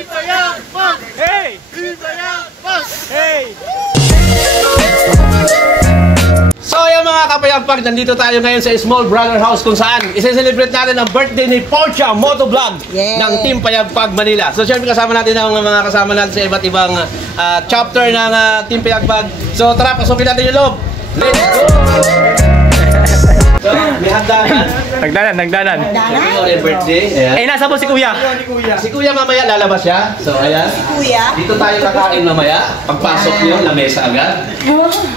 Hey! Hey! So ayan mga kapayagpag, nandito tayo ngayon sa Small Brother House kung saan isi-celebrate natin ang birthday ni Portia Motovlog ng Team Payagpag Manila. So syempre kasama natin ang mga kasama natin sa iba't ibang chapter ng Team Payagpag. So tara, pasukin natin yung loob. Let's go! So, may hagdanan. Nagdanan. Happy birthday. Ayan. Nasa po si Kuya. Si Kuya mamaya lalabas siya. So ayan. Si Kuya. Dito tayo kakain mamaya. Pagpasok niyo, lamesa agad.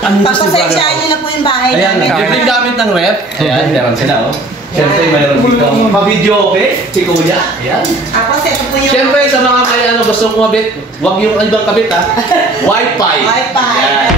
Papasensyahan niyo na po yung bahay Ayan, namin. yung gamit ng rep. Ayan, meron sila, oh. Siyempre, mayroon dito. Ma-video okay, si Kuya. Ayan. Ako, ito po yung... Siyempre, sa mga may gustong kumabit, huwag yung ibang kabit, ha. Wi-Fi. Wi-Fi. Ayan.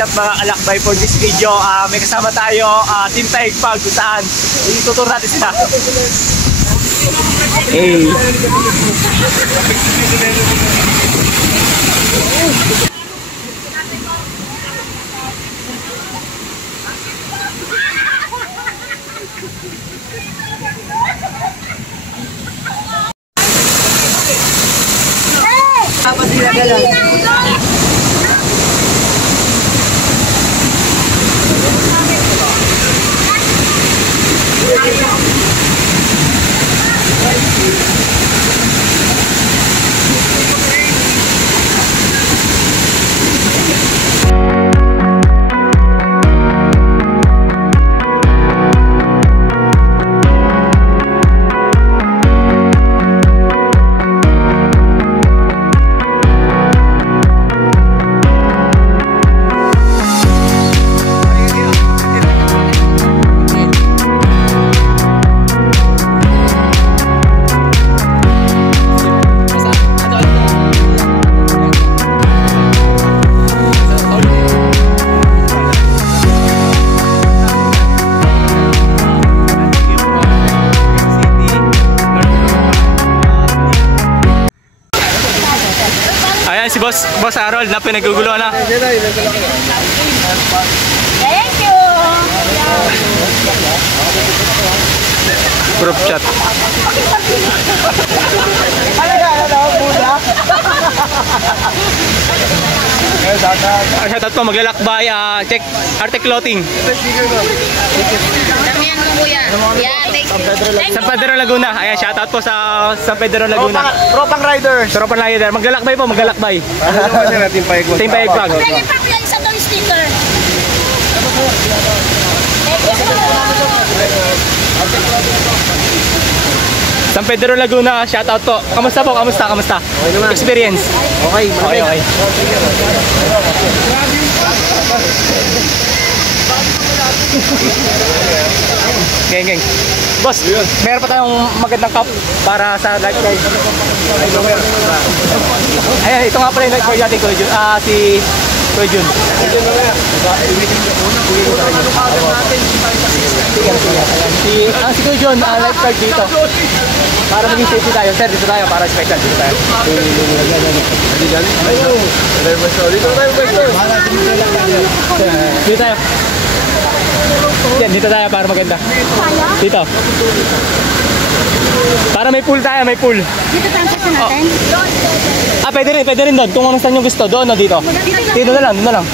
Sa mga alakbay for this video, may kasama tayo Team Payagpag kung saan ituturo natin sila. Hey. Tapos nilagalan. Ayan si Boss Harold na pinaguguluhan na. Thank you! Group chat. Shoutout po, maglalakbay, check Arte Clothing. Damihan mo kuya. Yeah, thank you. San Pedro Laguna. Ayan, shoutout po sa San Pedro Laguna. Tropang rider. Tropang rider. Maglalakbay po, maglalakbay. Ano naman yan natin Payagpag? Team Payagpag. Pwede pa pala isa doon sticker. Thank you po. San Pedro Laguna, shoutout po. Kamusta po? Kamusta? Experience? Okay. Okay. Geng. Boss, meron pa tayong magandang cup para sa lifeguard. Ayan, ito nga pala yung lifeguard natin, Kuya Jun. Si Kuya Jun. Si Kuya Jun, lifeguard dito. Para maging safety tayo. Sir, dito tayo para special. Dito tayo. Dito tayo. Yan, dito tayo para maganda. Dito. Para may pool tayo, may pool. Dito transaction natin. Pwede rin doon. Kung ano saan yung gusto, doon o dito. Dito na lang. Saan?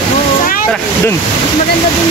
Tara, doon. Maganda din.